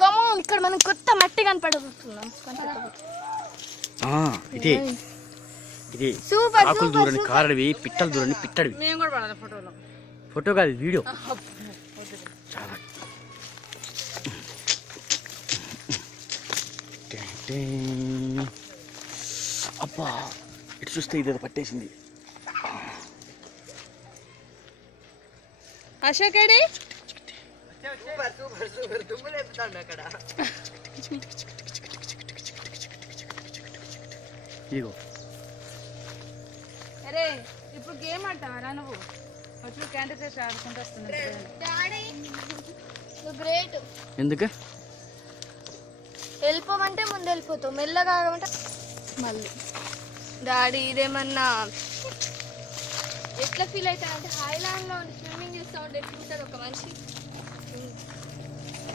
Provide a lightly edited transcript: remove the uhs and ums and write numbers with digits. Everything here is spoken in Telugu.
కమాన్ ఇక్కడ మనం కొత్త మట్టి కనపడబోతున్నాం. ఇది ఇది ఆకులు దూరని కారడివి, పిట్టలు దూరని పిట్టడివి. మేము కూడా పడాలి ఫోటోలో. ఫోటో కాదు వీడియో. చాలా అబ్బా ఇటు చూస్తే ఇది పట్టేసింది. అశోకడి ఇగో అరే ఇప్పుడు గేమ్ ఆడతావరా నువ్వు? వచ్చి క్యాండీ క్రష్ ఆడుకుంటూ వస్తున్నావు. గ్రేట్. ఎందుకు వెళ్ళిపోమంటే ముందు వెళ్ళిపోతావు, మెల్లగా ఆగమంటే మళ్ళీ. డాడీ ఇదేమన్నా ఎట్లా ఫీల్ అవుతానంటే హాయిలాండ్లో స్విమ్మింగ్ చేస్తూ ఉంటే ఎట్లుంటుంది ఒక మనిషి.